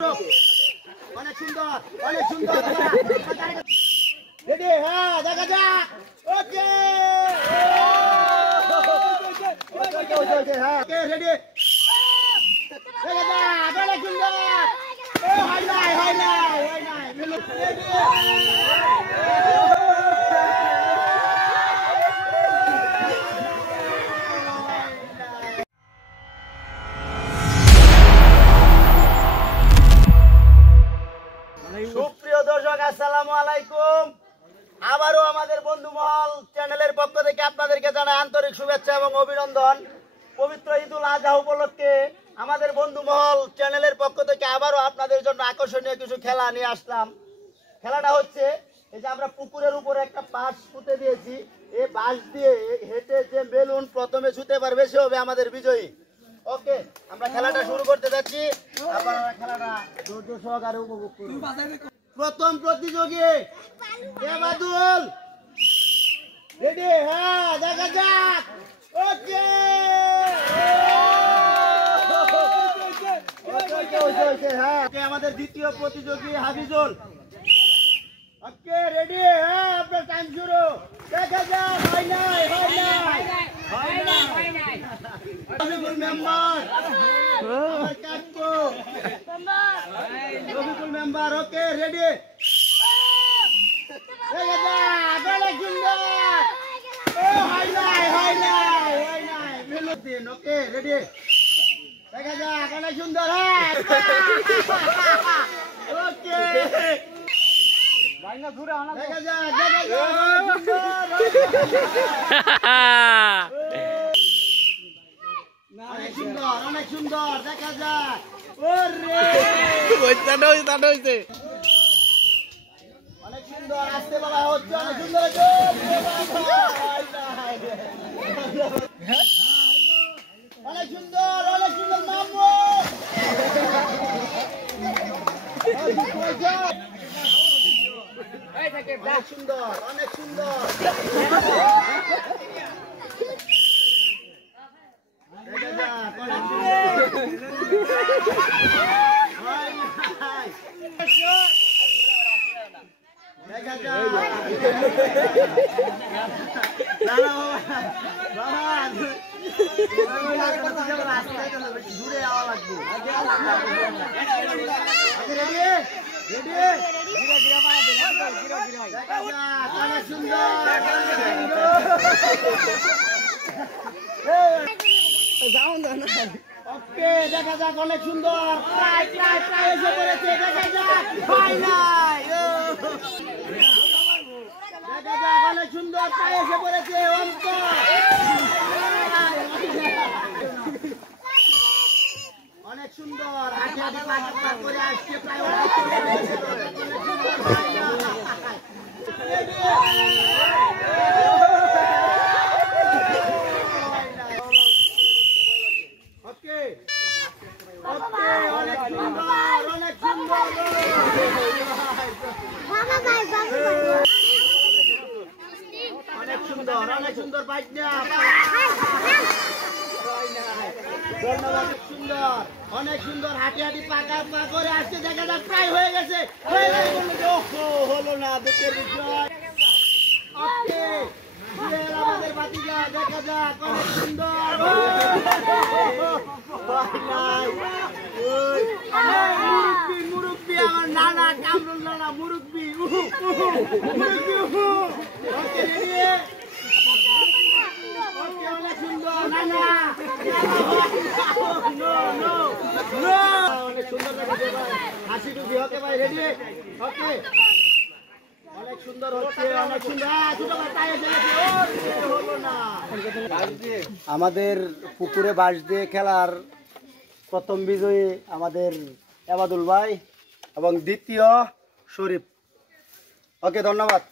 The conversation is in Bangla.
অনেক সুন্দর অনেক সুন্দর রেডি হ্যাঁ দেখা যাক ওকে হ্যাঁ ওকে রেডি দেখা যাক অনেক সুন্দর ও হয় নাই সুপ্রিয় দর্শক আসসালামু আলাইকুম। আবারও আমাদের বন্ধু মহল চ্যানেলের পক্ষ থেকে আপনাদেরকে জানাই আন্তরিক শুভেচ্ছা এবং অভিনন্দন। পবিত্র ঈদুল আজহা উপলক্ষে আমাদের বন্ধু মহল চ্যানেলের পক্ষ থেকে আবারও আপনাদের জন্য আকর্ষণীয় কিছু খেলা নিয়ে আসলাম। খেলাটা হচ্ছে এই যে আমরা পুকুরের উপরে একটা বাঁশ পুঁতে দিয়েছি, এই বাঁশ দিয়ে হেঁটে যে বেলুন প্রথমে ছুঁতে পারবে সে হবে আমাদের বিজয়ী। ওকে, আমরা খেলাটা শুরু করতে যাচ্ছি। আপনারা খেলাটা ধৈর্য সহকারে উপভোগ করুন। প্রথম প্রতিযোগী বাদুল রেডি হ্যাঁ দেখা যাক ওকে হ্যাঁ আমাদের দ্বিতীয় প্রতিযোগী হাফিজুল ওকে রেডি হ্যাঁ আপনার টাইম শুরু দেখা যাক হয় নাই Rafiqul member Rafiqul member okay ready okay ready দেখা যাক অনেক সুন্দর ওকে দেখা যাক অনেক সুন্দর দেখা যাক অনেক সুন্দর আসতে বলা হচ্ছে অনেক সুন্দর অনেক সুন্দর নামবো অনেক সুন্দর দূরে যাওয়া লাগবে অনেক সুন্দর ওকে দেখা যাক অনেক সুন্দর প্রায় এসে পড়েছে দেখা যাক হয় নাই দেখা যাক অনেক সুন্দর প্রায় এসে পড়েছে অনেক সুন্দর হাঁটি করে আসছে প্রায় ওকে অনেক সুন্দর বাইক না অনেক সুন্দর হাঁটি পাকা পা করে আসছে দেখা যাক প্রায় হয়ে গেছে হলো না দুঃখের বিষয় আমাদের বাতিজা দেখা যাক অনেক সুন্দর মুরব্বী আমার নানা কামরুল নানা মুরব্বী অনেক সুন্দর নানা অনেক সুন্দর হাসি টুকি ওকে ভাই রেডি ওকে অনেক সুন্দর হচ্ছে অনেক সুন্দর আমাদের পুকুরে বাঁশ দিয়ে খেলার প্রথম বিজয়ী আমাদের এবাদুল ভাই এবং দ্বিতীয় শরীফ। ওকে ধন্যবাদ।